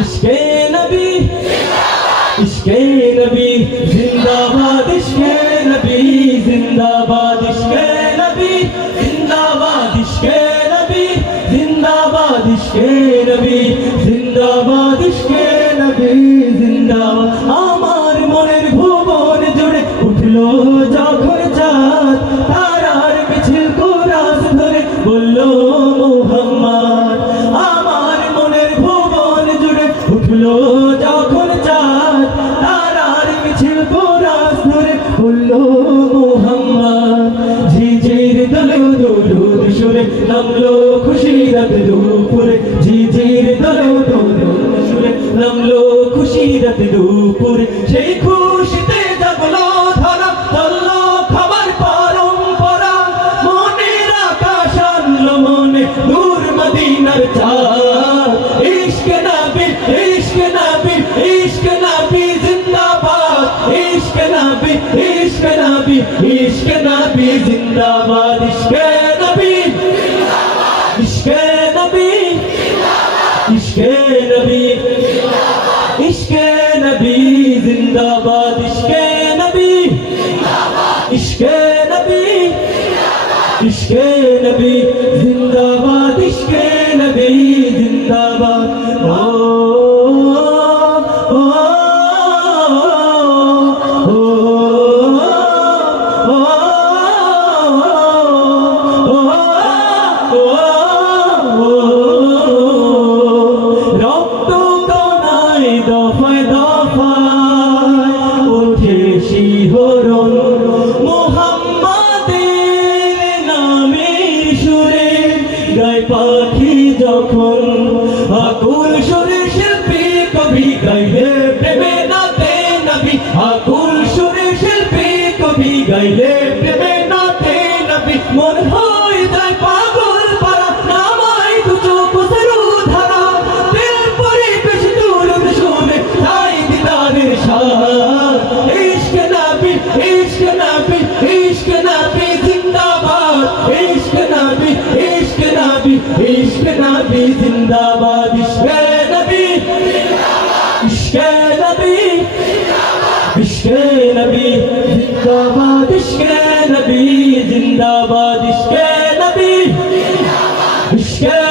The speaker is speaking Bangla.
इश्क़े नबी इश्क़े नबी जिंदाबाद इश्क़े नबी जिंदाबाद इश्क़े नबी जिंदाबाद इश्क़े नबी जिंदाबाद इश्क़े नबी जिंदाबाद इश्क़े नबी जिंदाबाद আমার মনের ভুবন জুড়ে উঠলো যখন চাঁদ তারার মিছিল কোরাস ধরে বললো মুহাম্মদ আমার মনের ভুবন জুড়ে উঠলো যখন চাঁদ তারার মিছিল কোরাস ধরে বললো মুহাম্মদ ঝিঝির দলে দুরুদ সুরে নামলো খুশির রাত দুপুরে ঝিঝির দলে দুরুদ সুরে নামলো খুশির রাত দুপুরে সেই খুশিতে জাগলো ধরা চললো খাবার পরম্পরা মনের আকাশ আনলো মনে দূর মদিনার চাঁদ ইশকে নবী ইশকে নবী ইশকে নবী জিন্দাবাদ ইশকে নবী ইশকে নবী ইশকে নবী জিন্দাবাদ ইশকে নবী ইশকে নবী ইশকে নবী इश्क़े नबी जिंदाबाद इश्क़े नबी इश्क़े नबी इश्क़े नबी जिंदाबाद इश्क़े नबी जिंदाबाद ओ ओ দফায় দফায় ওঠে শিহরণ মুহাম্মাদের নামের সুরে গায় পাখি যখন আকুল সুরে শিল্পী কবি গাইলে প্রেমে নাতে নবী আকুল সুরে শিল্পী কবি গাইলে প্রেমে নাতে নবী মন হয় যায় পাগল পারা নামাই দু চোখ সরু ধারা দিল পরে বেশ দূর শুনে তাই দিদারের শান ইশকে নবী ইশকে নবী ইশকে নবী জিন্দাবাদ ইশকে নবী ইশকে নবী ইশকে নবী জিন্দাবাদ ইশকে নবী ইশকে নবী इश्क़े नबी जिंदाबाद इश्क़े नबी जिंदाबाद इश्क़े नबी इश्क़े